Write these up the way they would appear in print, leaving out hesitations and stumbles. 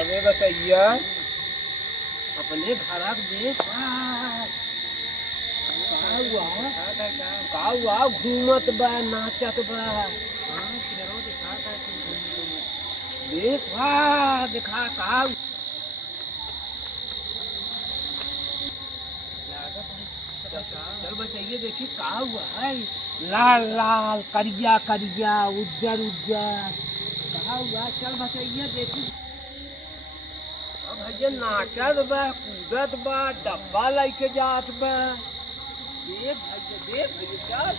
अबे बचैया अपने घर देख का हुआ घूमत बा नाचत बा। देख दिखा का चल बचैया देखी का हुआ है। लाल लाल करिया करिया उज्जर उज्जर का हुआ। चल बचैया देखी भैया नाचत बा कूदत बा डब्बा लेके जात बा। देख भैया चल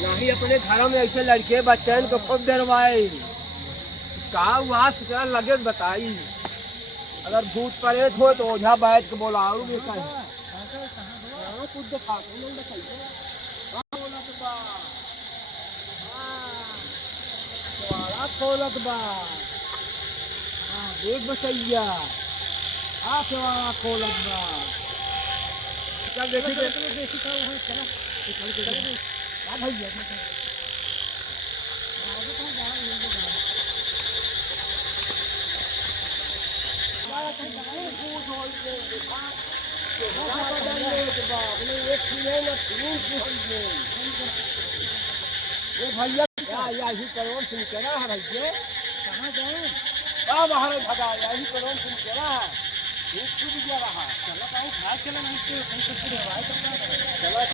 नहीं अपने घरों में ऐसे लड़के बच्चन को खूब डरवाए का हुआ सोचा लगे बताई। अगर भूत प्रेत हो तो ओझा बैठ के बोलाओगे कुछ दिखाते नहीं खोलत बा। देख बचैया केवाड़ा खोलत बा। चल देखी देखी भैया यही करोड़ सुन के ना है भैया कहाँ जाए बाहर भगा यही करोड़ सुन के ना है। चलो कहीं खा चला नहीं चलो